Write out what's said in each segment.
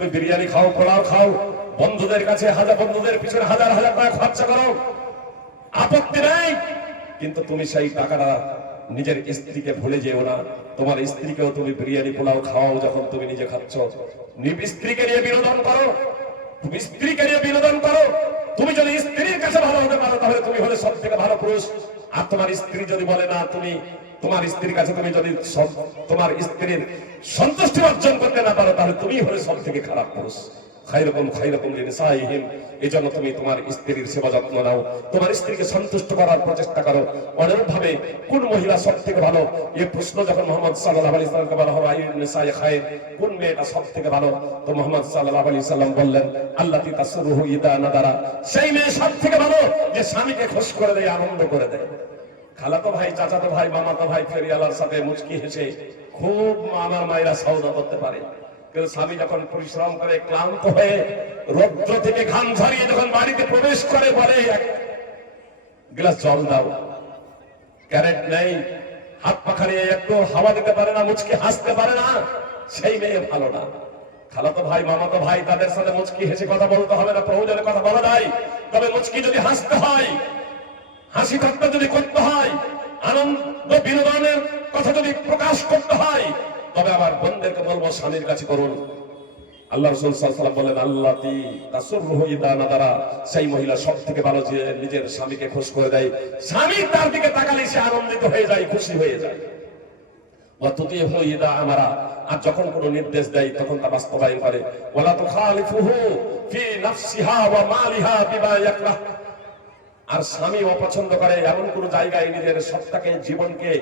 তুমি বিরিয়ানি খাও, পোলাও খাও, বন্ধুদের কাছে বন্ধুদের পিছনে হাজার হাজার টাকা খরচা করো, আপত্তি নেই, কিন্তু তুমি সেই টাকাটা নিজের স্ত্রীকে ভুলে যেও না। তোমার স্ত্রীকেও তুমি বিরিয়ানি পোলাও খাওয়াও, যখন তুমি নিজে খাচ্ছ। স্ত্রীকে নিয়ে বিনোদন করো, তুমি স্ত্রীকে নিয়ে বিনোদন করো। তুমি যদি স্ত্রীর কাছে ভালো হতে পারো, তাহলে তুমি হলে সব থেকে ভালো পুরুষ। আর তোমার স্ত্রী যদি বলে না, তুমি তোমার স্ত্রীর কাছে তুমি যদি তোমার স্ত্রীর সন্তুষ্টি অর্জন করতে না পারো, তাহলে তুমি হলে সব থেকে খারাপ পুরুষ। খায়রুকুম লিনিসাইহিম, এজন্য তুমি তোমার স্ত্রীর সেবা যত্ন নাও, তোমার স্ত্রীকে সন্তুষ্ট করার প্রচেষ্টা করো। অনুরূপ ভাবে কোন মহিলা সব থেকে ভালো, এই প্রশ্ন যখন মুহাম্মদ সাল্লাল্লাহু আলাইহি সাল্লামকে বলা হলো আইয়ুন নিসাই খায়র, কোন মেয়েটা সব থেকে ভালো, তো মুহাম্মদ সাল্লাল্লাহু আলাইহি সাল্লাম বললেন আল্লাতী তাসরুহু ইদা নাদারা, সেই মেয়ে সব থেকে ভালো যে স্বামীকে খুশি করে দেয়, আনন্দ করে দেয়। খালাতো ভাই, চাচাতো ভাই, মামাতো ভাই ফেরিয়ালার সাথে মুচকি হেসে খুব আমার মায়েরা সওদা করতে পারে। কিন্তু স্বামী যখন পরিশ্রম করে ক্লান্ত হয়ে রৌদ্র থেকে ঘাম ঝরিয়ে যখন বাড়িতে প্রবেশ করে, বলে এক গ্লাস জল দাও, ক্যারেট নেই, হাত পাখানে একটু হাওয়া দিতে পারে না, মুচকি হাসতে পারে না, সেই মেয়ে ভালো না। খালাতো ভাই, মামাতো ভাই, তাদের সাথে মুচকি হেসে কথা বলতে হবে না, প্রয়োজনে কথা বলা যায়, তবে মুচকি যদি হাসতে হয়, হাসি ঠাট্টা যদি করতে হয়, আনন্দ বিনোদনের কথা যদি প্রকাশ করতে হয়, তবে আমার বোনদেরকে বলবো স্বামীর কাছে করুন। আল্লাহ রাসূল সাল্লাল্লাহু আলাইহি ওয়াসাল্লাম বলেন আল্লাতী তাসরুহু ইদা নাদারা, সেই মহিলা সব থেকে ভালো যে নিজের স্বামীকে খুশি করে দেয়, স্বামী তার দিকে তাকালে সে আনন্দিত হয়ে যায়, খুশি হয়ে যায়। ওয়া তুতিহু ইদা আমারা, আর যখন কোনো নির্দেশ দেয় তখন তা বাস্তবায়ন করে। ওয়ালা তুখালিফুহু ফি নাফসিহা ওয়া মালিহা বিমা ইয়াকরাহ, আর স্বামী অপছন্দ করে এমন কোন জায়গায় নিজের সত্তাকে, জীবনকে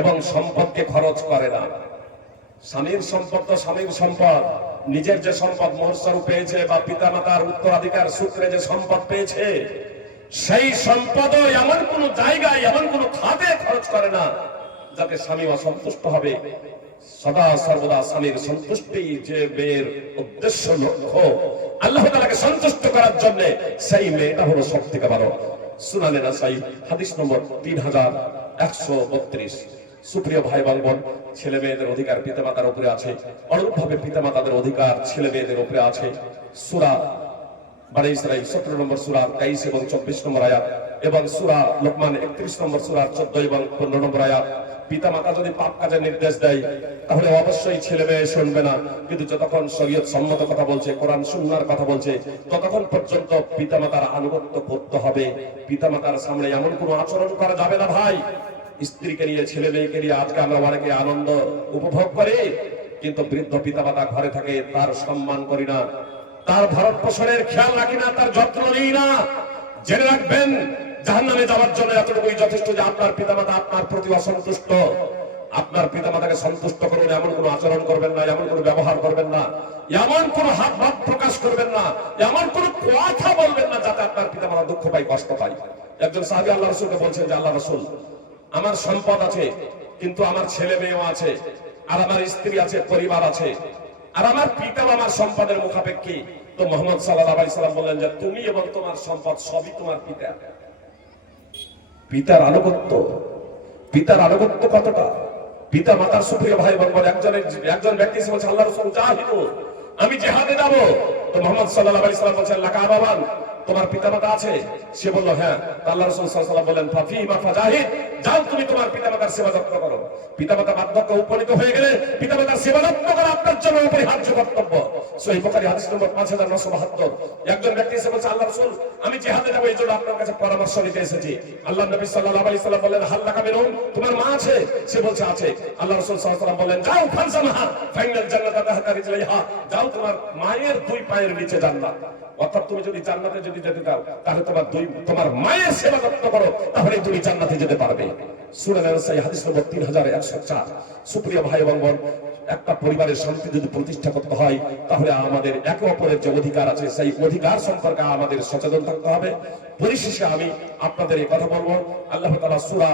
এবং সম্পদকে খরচ করে না। স্বামীর সম্পদ তো স্বামীর সম্পদ, নিজের যে সম্পদ মোহরস্বরূপ পেয়েছে বা পিতামাতার উত্তরাধিকার সূত্রে যে সম্পদ পেয়েছে, সেই সম্পদও এমন কোন জায়গায়, এমন কোন খাতে খরচ করে না যাতে স্বামী অসন্তুষ্ট হবে। সদা সর্বদা স্বামীর সন্তুষ্টি যে মেয়ের উদ্দেশ্য, লক্ষ্য, আল্লাহ তাআলাকে সন্তুষ্ট করার জন্য, সেই মেয়েটা হলো সব থেকে ভালো। সুনানে নাসাই হাদিস নম্বর 3132। সুপ্রিয় ভাই বোন, ছেলে মেয়েদের অধিকার পিতামাতার উপরে আছে, অনুরূপ ভাবে পিতামাতাদের অধিকার ছেলে মেয়েদের উপরে আছে। সূরা বনী ইসরাঈল 17 নম্বর সূরা 23 এবং 24 নম্বর আয়াত, এবং সূরা লোকমান 31 নম্বর সূরা 14 এবং 15 নম্বর আয়াত। পিতামাতা যদি পাপ কাজের নির্দেশ দেয়, তাহলে অবশ্যই ছেলে মেয়ে শুনবে না, কিন্তু যতক্ষণ শরীয়ত সম্মত কথা বলছে, কোরআন সুন্নাহর কথা বলছে, ততক্ষণ পর্যন্ত পিতামাতার আনুগত্য করতে হবে। পিতামাতার সামনে এমন কোনো আচরণ করা যাবে না। ভাই, স্ত্রীকে নিয়ে, ছেলে মেয়েকে নিয়ে আজকে আমরা অনেকে আনন্দ উপভোগ করি, কিন্তু বৃদ্ধ পিতামাতা ঘরে থাকে, তার সম্মান করি না, তার ভরণ পোষণের খেয়াল রাখি না, তার যত্ন নিই না। জেনে রাখবেন, জাহান্নামে যাওয়ার জন্য এতটুকুই যথেষ্ট যে আপনার পিতামাতা আপনার প্রতি অসন্তুষ্ট। আপনার পিতামাতাকে সন্তুষ্ট করুন, এমন কোন আচরণ করবেন না, এমন কোন ব্যবহার করবেন না, এমন কোন হাত ভাব প্রকাশ করবেন না, এমন কোন কথা বলবেন না যাতে আপনার পিতামাতা দুঃখ পায়, কষ্ট পায়। একজন সাহাবী আল্লাহ রাসূলকে বলছেন যে আল্লাহ রাসূল, আমার সম্পদ আছে, কিন্তু আমার ছেলে মেয়েও আছে, আর আমার স্ত্রী আছে, পরিবার আছে, আর আমার পিতাও আমার সম্পদের মুখাপেক্ষী। তো মুহাম্মদ সাল্লাল্লাহু আলাইহি সাল্লাম বললেন যে তুমি এবং তোমার সম্পদ সবই তোমার পিতা। পিতার আনুগত্য, পিতার আনুগত্য কতটা? পিতা মাতার সুপ্রিয় ভাই বোন, একজন ব্যক্তি বলছে আল্লাহ রাসূল জাহিদু, আমি জিহাদে যাব। তো মুহাম্মদ সাল্লাল্লাহু আলাইহি সাল্লাম বলেন লাকা আবাবান, তোমার পিতামাতা আছে? সে বলল হ্যাঁ। আল্লাহ রাসূল সাল্লাল্লাহু আলাইহি সাল্লাম বলেন ফাফিমা ফাজাহিদ, যাও তুমি তোমার পিতামাতার সেবা যত্ন করো। পিতামাতা বার্ধক্যে উপনীত হয়ে গেলে পিতামাতার সেবা যত্ন করা আপনার জন্য অপরিহার্য কর্তব্য। সহিহ বুখারী হাদিস নম্বর 5972। একজন ব্যক্তি এসে বলছে আল্লাহ রাসূল, আমি জিহাদে যাব, এই জন্য আপনার কাছে পরামর্শ নিতে এসেছি। আল্লাহ নবী সাল্লাল্লাহু আলাইহি সাল্লাম বললেন হাল লাকা মিনহুম, তোমার মা আছে? সে বলছে আছে। আল্লাহ রাসূল সাল্লাল্লাহু আলাইহি সাল্লাম বললেন যাও ফানসামাহা ফাইনাল জান্নাতা তাহতা রিজলিহা, যাও তোমার মায়ের দুই পায়ের নিচে জান্নাত। অর্থাৎ তুমি যদি জান্নাতে যদি যেতে চাও, তাহলে তোমার মায়ের সেবা যত্ন করো, তাহলে তুমি জান্নাতে যেতে পারবে। সূরা নাসাই হাদিস নম্বর 3104। সুপ্রিয় ভাই এবং বোন, একটা পরিবারের শান্তি যদি প্রতিষ্ঠা করতে হয়, তাহলে আমাদের একে অপরের যে অধিকার আছে, সেই অধিকার সম্পর্কে আমাদের সচেতন থাকতে হবে। পরিশেষে আমি আপনাদের এই কথা বলবো, আল্লাহ তাআলা সূরা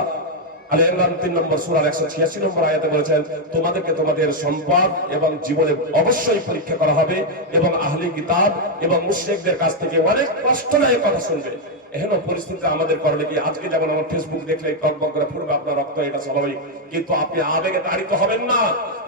আলে ইমরান 3 নম্বর সূরার 186 নম্বর আয়াতে বলেছেন তোমাদেরকে তোমাদের সম্পদ এবং জীবনে অবশ্যই পরীক্ষা করা হবে, এবং আহলি কিতাব এবং মুশরিকদের কাছ থেকে অনেক কষ্টদায়ক কথা শুনবে। এহেন পরিস্থিতি আমাদের করলে কি আজকে যেমন আমার ফেসবুক দেখলে টকবক করে ফুটবে আপনার রক্ত, এটা স্বাভাবিক, কিন্তু আপনি আবেগে তাড়িত হবেন না।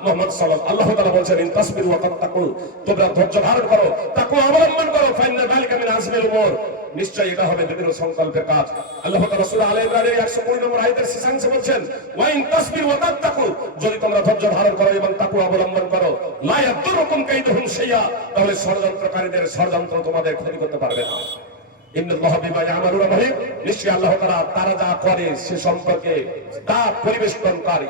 মুহাম্মদ সাল্লাল্লাহু আল্লাহ তাআলা বলেছেন ইন তাসবিরু ওয়া তাত্তাকু, তোমরা ধৈর্য ধারণ করো, তাকওয়া অবলম্বন করো, ফাইন্না যালিকা মিন আযমিল উমুর, নিশ্চয়ই এটা হবে দৃঢ় সংকল্পের কাজ। আল্লাহ তাআলা সূরা আলে ইমরানের 120 নম্বর আয়াতের শেষাংশে বলছেন ওয়া ইন তাসবিরু ওয়া তাত্তাকু, যদি তোমরা ধৈর্য ধারণ করো এবং তাকওয়া অবলম্বন করো, লা ইয়াদুরুকুম কাইদুহুম শাইয়া, তাহলে ষড়যন্ত্রকারীদের ষড়যন্ত্র তোমাদের ক্ষতি করতে পারবে না। ইন্নাল্লাহা বিমা ইয়ামালুনা মুহিত, নিশ্চয়ই আল্লাহ তাআলা তারা যা করে সে সম্পর্কে তা পরিবেষ্টনকারী।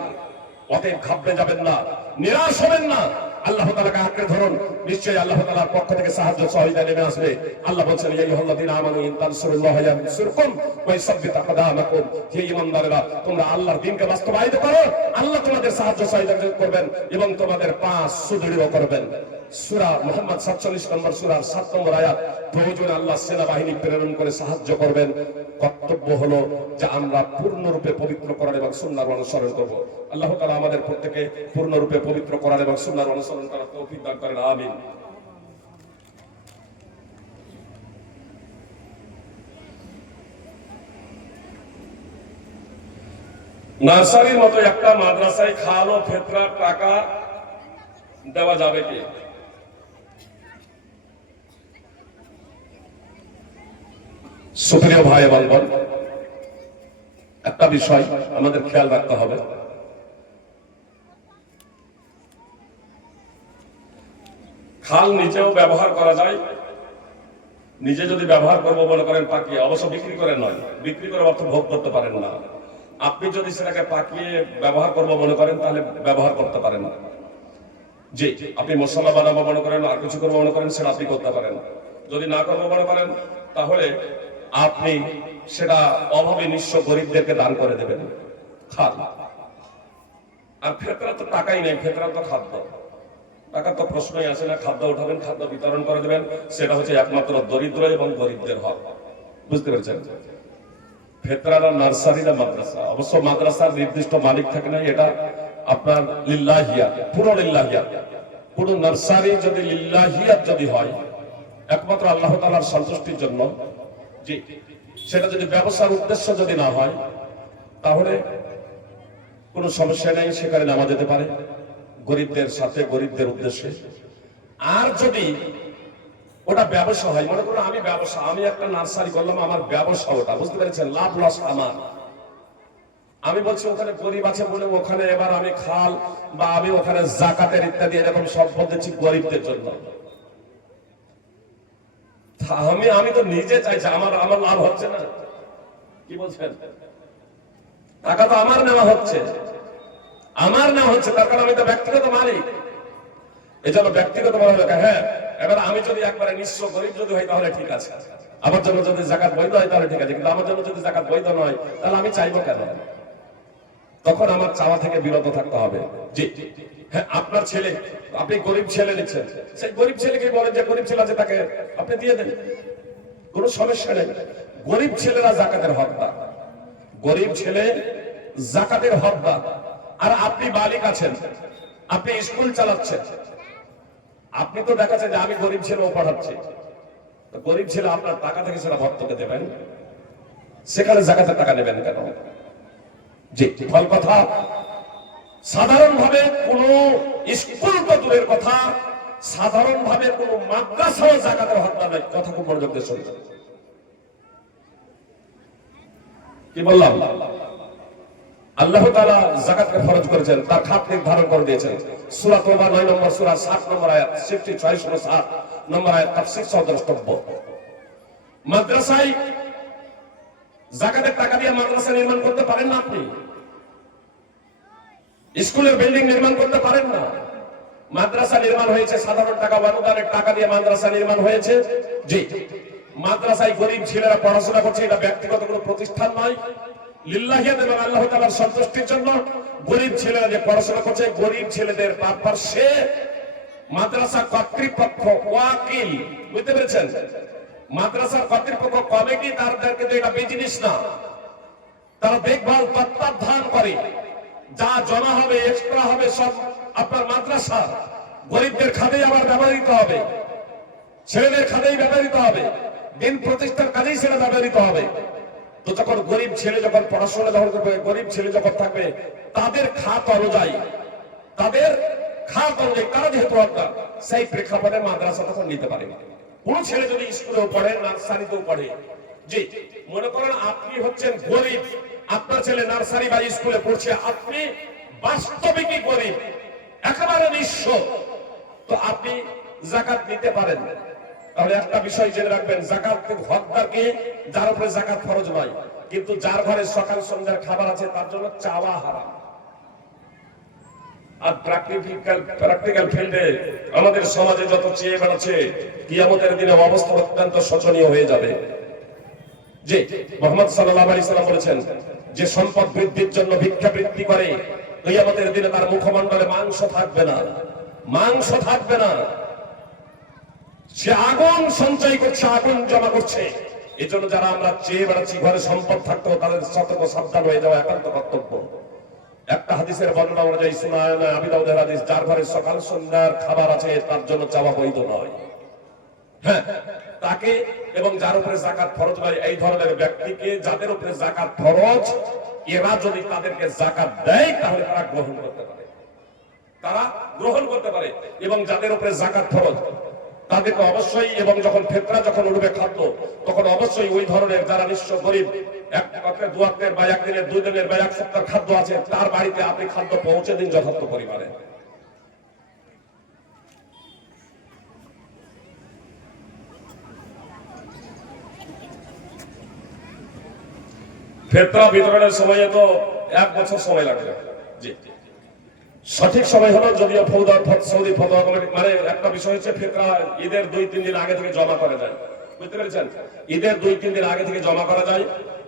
অতএব ঘাবড়ে যাবেন না, নিরাশ হবেন না, আল্লাহ তাআলাকে আঁকড়ে ধরুন, নিশ্চয়ই আল্লাহ তাআলার পক্ষ থেকে সাহায্য সহযোগিতা নেমে আসবে। আল্লাহ বলেন ইয়া আইয়ুহাল্লাযীনা আমানু ইন তানসুরুল্লাহা ইয়ানসুরকুম ওয়া ইসাব্বিত আকদামাকুম, হে ঈমানদারেরা তোমরা আল্লাহর দ্বীনকে বাস্তবায়িত করো, আল্লাহ তোমাদের সাহায্য সহযোগিতা করবেন এবং তোমাদের পা সুদৃঢ় করবেন। সূরা মুহাম্মদ 47 নম্বর সূরার 7 নম্বর আয়াত, প্রয়োজনে আল্লাহ সেনাবাহিনী প্রেরণ করে সাহায্য করবেন। কর্তব্য হলো যে আমরা পূর্ণরূপে পবিত্র করার এবং সুন্নাহর অনুসরণ করব। আল্লাহ তাআলা আমাদের প্রত্যেককে পূর্ণরূপে পবিত্র করার এবং সুন্নাহর অনুসরণ করার তৌফিক দান করেন, আমিন। নার্সারির মতো একটা মাদ্রাসায় খাল ও ফেতরার টাকা দেওয়া যাবে কি? সুপ্রিয় ভাই এবং বোন, একটা বিষয় আমাদের খেয়াল রাখতে হবে। খাল নিজেও ব্যবহার করা যায়, নিজে যদি ব্যবহার করবো মনে করেন পাকিয়ে, অবশ্য বিক্রি করে নয়, বিক্রি করে অর্থ ভোগ করতে পারেন না। আপনি যদি সেটাকে পাকিয়ে ব্যবহার করবো মনে করেন তাহলে ব্যবহার করতে পারেন না। জি, আপনি মশলা বানাবো মনে করেন, আর কিছু করবো মনে করেন, সেটা আপনি করতে পারেন। যদি না করবো মনে করেন তাহলে আপনি সেটা অভাবে নিঃস্ব গরিবদেরকে দান করে দেবেন। খাল আর ফেতরা তো টাকাই নেই, ফেতরা তো খাদ্য, টাকা তো প্রশ্নই আসে না। খাদ্য উঠাবেন, খাদ্য বিতরণ করে দেবেন, সেটা হচ্ছে একমাত্র দরিদ্র এবং গরিবদের হক। বুঝতে পেরেছেন? ফেতরারা নার্সারিরা মাদ্রাসা, অবশ্য মাদ্রাসার নির্দিষ্ট মালিক থাকে না, এটা আপনার লিল্লাহিয়াত, পুরো লিল্লাহিয়াত। পুরো নার্সারি যদি লিল্লাহিয়াত যদি হয়, একমাত্র আল্লাহ তাআলার সন্তুষ্টির জন্য, জি, সেটা যদি ব্যবসার উদ্দেশ্য যদি না হয় তাহলে কোনো সমস্যা নেই, সেখানে নামা যেতে পারে গরিবদের সাথে, গরিবদের উদ্দেশ্যে। আর যদি ওটা ব্যবসা হয়, মনে করুন আমি ব্যবসা, আমি একটা নার্সারি করলাম, আমার ব্যবসা ওটা, বুঝতে পেরেছেন, লাভ লস আমার। আমি বলছি ওখানে গরিব আছে বলে ওখানে এবার আমি খাল বা আমি ওখানে যাকাতের ইত্যাদি এরকম সম্পদ দিচ্ছি গরিবদের জন্য। আমি তো নিজে চাইছি, আমার লাভ হচ্ছে না, কি বলছেন? টাকা তো আমার নেওয়া হচ্ছে, তার কারণ আমি তো ব্যক্তিগত মালিক। এই জন্য ব্যক্তিগত ভাবে, হ্যাঁ, এবার আমি যদি একবারে নিঃস্ব গরিব যদি হয় তাহলে ঠিক আছে, আমার জন্য যদি যাকাত বৈধ হয় তাহলে ঠিক আছে, কিন্তু আমার জন্য যদি যাকাত বৈধ নয় তাহলে আমি চাইবো কেন? তখন আমার চাওয়া থেকে বিরত থাকতে হবে। জি, হ্যাঁ, আপনার ছেলে, আপনি গরিব ছেলে নিচ্ছেন, সেই গরিব ছেলেকে বলেন যে গরিব ছেলে আছে তাকে আপনি দিয়ে দেন, কোনো সমস্যা নেই। গরিব ছেলেরা যাকাতের হকদার, গরিব ছেলে যাকাতের হকদার। আর আপনি মালিক আছেন, আপনি স্কুল চালাচ্ছেন, আপনি তো দেখাচ্ছেন যে আমি গরিব ছেলেও পড়াচ্ছি, গরিব ছেলে আপনার টাকা থেকে সেটা ভর্তুকে দেবেন, সেখানে যাকাতের টাকা নেবেন কেন? জি, ফল কথা, সাধারণভাবে কোন স্কুল তো দূরের কথা, সাধারণভাবে কোন মাদ্রাসাও যাকাতের হকদার নাই। কথা খুব মনোযোগ দিয়ে শুনবেন, কি বললাম? আল্লাহ তাআলা যাকাতকে ফরজ করেছেন, তার খাত নির্ধারণ করে দিয়েছেন। সূরা তাওবা 9 নম্বর সূরা 7 নম্বর আয়াত, 66 নম্বর আয়াত তাফসীর সহ দ্রষ্টব্য। মাদ্রাসায় যাকাতের টাকা দিয়ে মাদ্রাসা নির্মাণ করতে পারেন না, আপনি স্কুলের বিল্ডিং নির্মাণ করতে পারেন না। মাদ্রাসা নির্মাণ হয়েছে সাধারণ টাকা, অনুদানের টাকা দিয়ে মাদ্রাসা নির্মাণ হয়েছে। জি, মাদ্রাসায় গরিব ছেলেরা পড়াশোনা করছে, এটা ব্যক্তিগত কোনো প্রতিষ্ঠান নয়, লিল্লাহিয়াত এবং আল্লাহ তাআলার সন্তুষ্টির জন্য গরিব ছেলেরা যে পড়াশোনা করছে, গরিব ছেলেদের পাশে মাদ্রাসা কর্তৃপক্ষ ওয়াকিল, বুঝতে পেরেছেন? মাদ্রাসার কর্তৃপক্ষ কমিটি, তাদেরকে তো এটা বিজনেস না, তারা দেখভাল তত্ত্বাবধান করে, যা জমা হবে এক্সট্রা হবে সব আপনার মাদ্রাসা, গরিবদের খাতেই আবার ব্যবহৃত হবে, ছেলেদের খাতেই ব্যবহৃত হবে। দিন প্রতিষ্ঠার কাজেই সেটা ব্যবহৃত হবে। তো যখন গরিব ছেলে যখন পড়াশোনা যখন করবে, গরিব ছেলে যখন থাকবে, তাদের খাত অনুযায়ী তারা যেহেতু অর্থাৎ সেই প্রেক্ষাপটে মাদ্রাসা তখন নিতে পারে। কোন ছেলে যদি স্কুলেও পড়ে, নার্সারিতেও পড়ে, জি মনে করেন আপনি হচ্ছেন গরিব, আপনার ছেলে নার্সারি বা স্কুলে পড়ছে, আপনি বাস্তবিকই গরিব, একেবারে নিঃস্ব, তো আপনি যাকাত দিতে পারেন। তাহলে একটা বিষয় জেনে রাখবেন, জাকাত হকদারকে, যার উপরে জাকাত ফরজ নয়, কিন্তু যার ঘরে সকাল সন্ধ্যার খাবার আছে তার জন্য চাওয়া হারাম। আর প্র্যাকটিক্যাল ফিল্ডে আমাদের সমাজে যত চেয়ে বেড়াচ্ছে, কিয়ামতের দিনে অবস্থা অত্যন্ত শোচনীয় হয়ে যাবে। যে মুহাম্মদ সাল্লাল্লাহু আলাইহি সাল্লাম বলেছেন, যে সম্পদ বৃদ্ধির জন্য ভিক্ষা বৃদ্ধি করে, কিয়ামতের দিনে তার মুখমণ্ডলে মাংস থাকবে না, মাংস থাকবে না। সে আগুন সঞ্চয় করছে, আগুন জমা করছে। এই জন্য যারা আমরা চেয়ে বেড়াচ্ছি ঘরে সম্পদ থাকতো, তাদের সতর্ক সাবধান হয়ে যাওয়া একান্ত কর্তব্য। একটা হাদিসের বর্ণনা অনুযায়ী সুনান আবি দাউদের হাদিস, যার ঘরে সকাল সন্ধ্যার খাবার আছে তার জন্য চাওয়া বৈধ নয়। হ্যাঁ, তাকে এবং যার উপরে যাকাত ফরজ নয়, এই ধরনের ব্যক্তিকে, যাদের উপরে যাকাত ফরজ, এরা যদি তাদেরকে যাকাত দেয় তাহলে তারা গ্রহণ করতে পারে, তারা গ্রহণ করতে পারে। এবং যাদের উপরে যাকাত ফরজ তাদেরকে অবশ্যই, এবং যখন ফিতরা যখন উঠবে খাদ্য, তখন অবশ্যই ওই ধরনের যারা নিঃস্ব গরিব, এক ওয়াক্তের, দু ওয়াক্তের বা একদিনের, 2 দিনের বা এক সপ্তাহের খাদ্য আছে, তার বাড়িতে আপনি খাদ্য পৌঁছে দিন যথার্থ পরিমাণে। ফিতরা বিতরণের সময়ে তো 1 বছর সময় লাগবে। জি, সঠিক সময় হলো, যদিও সৌদি ফতোয়া কমিটি, মানে একটা বিষয় হচ্ছে ফিতরা ঈদের 2-3 দিন আগে থেকে জমা করা যায়, বুঝতে পেরেছেন? ঈদের 2-3 দিন আগে থেকে জমা করা যায়।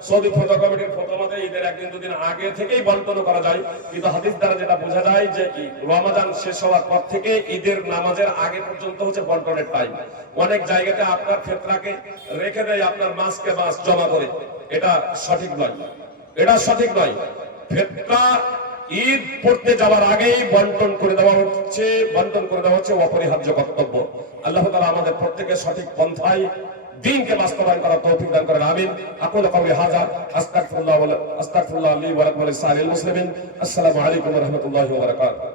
সৌদি ফতোয়া কমিটির ফতোয়া মতে ঈদের 1-2 দিন আগে থেকেই বন্টন করা যায়। কিন্তু হাদিস দ্বারা যেটা বোঝা যায় যে রমাদান শেষ হওয়ার পর থেকে ঈদের নামাজের আগে পর্যন্ত হচ্ছে বন্টনের টাইম। অনেক জায়গাতে আপনার ফিতরাকে রেখে দেয় আপনার মাসকে মাস জমা করে, এটা সঠিক নয়, এটা সঠিক নয়। ফিতরা ঈদ পড়তে যাওয়ার আগেই বন্টন করে দেওয়া হচ্ছে অপরিহার্য কর্তব্য। আল্লাহ তাআলা আমাদের প্রত্যেকের সঠিক পন্থায় দ্বীনকে বাস্তবায়ন করার তৌফিক দান করেন, আমিন। আকুলু কওলি হাযা আস্তাগফিরুল্লাহ লি ওয়া লাকুম ওয়া লিসাইরিল মুসলিমিন। আসসালামু আলাইকুম ওয়া রাহমাতুল্লাহি ওয়া বারাকাতুহু।